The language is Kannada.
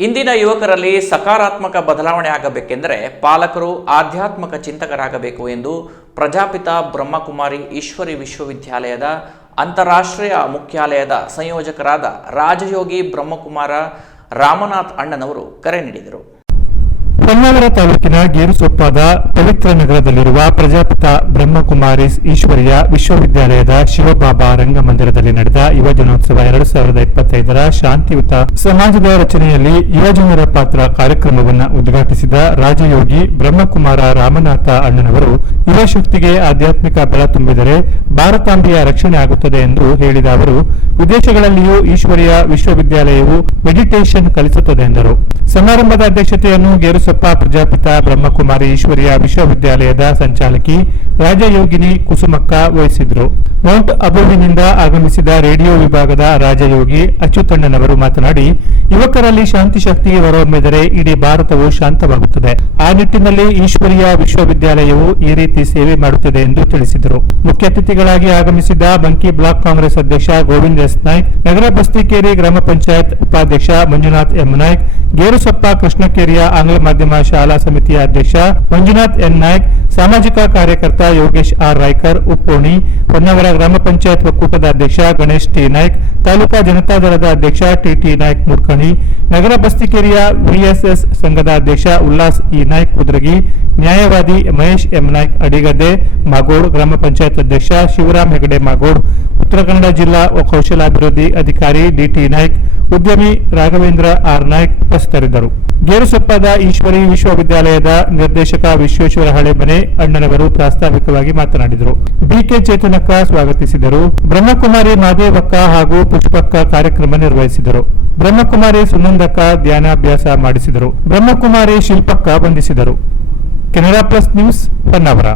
ಇಂದಿನ ಯುವಕರಲ್ಲಿ ಸಕಾರಾತ್ಮಕ ಬದಲಾವಣೆ ಆಗಬೇಕೆಂದರೆ ಪಾಲಕರು ಆಧ್ಯಾತ್ಮಕ ಚಿಂತಕರಾಗಬೇಕು ಎಂದು ಪ್ರಜಾಪಿತ ಬ್ರಹ್ಮಕುಮಾರಿ ಈಶ್ವರಿ ವಿಶ್ವವಿದ್ಯಾಲಯದ ಅಂತಾರಾಷ್ಟ್ರೀಯ ಮುಖ್ಯಾಲಯದ ಸಂಯೋಜಕರಾದ ರಾಜಯೋಗಿ ಬ್ರಹ್ಮಕುಮಾರ ರಾಮನಾಥ್ ಅಣ್ಣನವರು ಕರೆ ನೀಡಿದರು. ಹೊನ್ನಾವರ ತಾಲೂಕಿನ ಗೇರುಸೊಪ್ಪಾದ ಪವಿತ್ರ ನಗರದಲ್ಲಿರುವ ಪ್ರಜಾಪಿತ ಬ್ರಹ್ಮಕುಮಾರಿಸ್ ಈಶ್ವರಿಯ ವಿಶ್ವವಿದ್ಯಾಲಯದ ಶಿವಬಾಬಾ ರಂಗಮಂದಿರದಲ್ಲಿ ನಡೆದ ಯುವಜನೋತ್ಸವ ಎರಡು ಸಾವಿರದ ಇಪ್ಪತ್ತೈದರ ಶಾಂತಿಯುತ ಸಮಾಜದ ರಚನೆಯಲ್ಲಿ ಯುವಜನರ ಪಾತ್ರ ಕಾರ್ಯಕ್ರಮವನ್ನು ಉದ್ಘಾಟಿಸಿದ ರಾಜಯೋಗಿ ಬ್ರಹ್ಮಕುಮಾರ ರಾಮನಾಥ ಅಣ್ಣನವರು ಯುವಶಕ್ತಿಗೆ ಆಧ್ಯಾತ್ಮಿಕ ಬಲ ತುಂಬಿದರೆ ಭಾರತಾಂಬೆಯ ರಕ್ಷಣೆ ಆಗುತ್ತದೆ ಎಂದು ಹೇಳಿದ ಅವರು ವಿದೇಶಗಳಲ್ಲಿಯೂ ಈಶ್ವರಿಯ ವಿಶ್ವವಿದ್ಯಾಲಯವು ಮೆಡಿಟೇಷನ್ ಕಲಿಸುತ್ತದೆ ಎಂದರು. ಸಮಾರಂಭದ ಅಧ್ಯಕ್ಷತೆಯನ್ನು ಗೇರುಸಪ್ಪ ಪ್ರಜಾಪಿತ ಬ್ರಹ್ಮಕುಮಾರಿ ಈಶ್ವರಿಯ ವಿಶ್ವವಿದ್ಯಾಲಯದ ಸಂಚಾಲಕಿ ರಾಜಯೋಗಿನಿ ಕುಸುಮಕ್ಕ ವಹಿಸಿದ್ರು. ಮೌಂಟ್ ಅಬುವಿನಿಂದ ಆಗಮಿಸಿದ ರೇಡಿಯೋ ವಿಭಾಗದ ರಾಜಯೋಗಿ ಅಚ್ಯುತಣ್ಣನವರು ಮಾತನಾಡಿ, ಯುವಕರಲ್ಲಿ ಶಾಂತಿ ಶಕ್ತಿ ಹೊರಹೊಮ್ಮಿದರೆ ಇಡೀ ಭಾರತವು ಶಾಂತವಾಗುತ್ತದೆ. ಆ ನಿಟ್ಟಿನಲ್ಲಿ ಈಶ್ವರಿಯ ವಿಶ್ವವಿದ್ಯಾಲಯವು ಈ ರೀತಿ ಸೇವೆ ಮಾಡುತ್ತಿದೆ ಎಂದು ತಿಳಿಸಿದರು. ಮುಖ್ಯ ಅತಿಥಿಗಳಾಗಿ ಆಗಮಿಸಿದ ಬಂಕಿ ಬ್ಲಾಕ್ ಕಾಂಗ್ರೆಸ್ ಅಧ್ಯಕ್ಷ ಗೋವಿಂದ್ ಎಸ್ ನಾಯ್ಕ್, ನಗರ ಬಸ್ತಿಕೇರಿ ಗ್ರಾಮ ಪಂಚಾಯತ್ ಉಪಾಧ್ಯಕ್ಷ ಮಂಜುನಾಥ್ ಎಂ ನಾಯ್ಕ್, ಗೇರುಸಪ್ಪ ಕೃಷ್ಣಕೇರಿಯ ಆಂಗ್ಲ ಮಾಧ್ಯಮ ಶಾಲಾ ಸಮಿತಿಯ ಅಧ್ಯಕ್ಷ ಮಂಜುನಾಥ್ ಎನ್ ನಾಯ್ಕ್ ಸಾಮಾಜಿಕ ಕಾರ್ಯಕರ್ತ ಯೋಗೇಶ್ ಆರ್ ರಾಯ್ಕರ್, ಉಪ್ಪೋಣಿ, ಹೊನ್ನವರ ಗ್ರಾಮ ಪಂಚಾಯತ್ ಒಕ್ಕೂಟದ ಅಧ್ಯಕ್ಷ ಗಣೇಶ್ ಟಿ. ನಾಯ್ಕ್, ತಾಲೂಕಾ ಜನತಾದಳದ ಅಧ್ಯಕ್ಷ ಟಿ. ನಾಯ್ಕ್ ಮುರ್ಕಣಿ, ನಗರ ಬಸ್ತಿಕೇರಿಯ ವಿಎಸ್ಎಸ್ ಸಂಘದ ಅಧ್ಯಕ್ಷ ಉಲ್ಲಾಸ್ ಇ. ನಾಯ್ಕ್ ಕುದ್ರಗಿ, ನ್ಯಾಯವಾದಿ ಮಹೇಶ್ ಎಂ. ನಾಯ್ಕ್ ಅಡಿಗದ್ದೆ, ಮಾಗೋಡ್ ಗ್ರಾಮ ಪಂಚಾಯತ್ ಅಧ್ಯಕ್ಷ ಶಿವರಾಮ್ ಹೆಗಡೆ ಮಾಗೋಡ್, ಉತ್ತರ ಕನ್ನಡ ಜಿಲ್ಲಾ ಕೌಶಲಾಭಿವೃದ್ಧಿ ಅಧಿಕಾರಿ ಡಿಟಿ ನಾಯ್ಕ್, ಉದ್ಯಮಿ ರಾಘವೇಂದ್ರ ಆರ್. ನಾಯ್ಕ್ ಉಪಸ್ಥಿತರಿದ್ದರು. ಗೇರುಸೊಪ್ಪದ ಈಶ್ವರಿ ವಿಶ್ವವಿದ್ಯಾಲಯದ ನಿರ್ದೇಶಕ ವಿಶ್ವೇಶ್ವರ ಹಳೆಮನೆ ಅಣ್ಣನವರು ಪ್ರಾಸ್ತಾವಿಕವಾಗಿ ಮಾತನಾಡಿದರು. ಬಿಕೆ ಚೇತನಕ್ಕ ಸ್ವಾಗತಿಸಿದರು. ಬ್ರಹ್ಮಕುಮಾರಿ ಮಾದೇವಕ್ಕ ಹಾಗೂ ಪುಷ್ಪಕ್ಕ ಕಾರ್ಯಕ್ರಮ ನಿರ್ವಹಿಸಿದರು. ಬ್ರಹ್ಮಕುಮಾರಿ ಸುನಂದಕ್ಕ ಧ್ಯಾನಾಭ್ಯಾಸ ಮಾಡಿಸಿದರು. ಬ್ರಹ್ಮಕುಮಾರಿ ಶಿಲ್ಪಕ್ಕ ವಂದಿಸಿದರು. Canara plus news Honnavar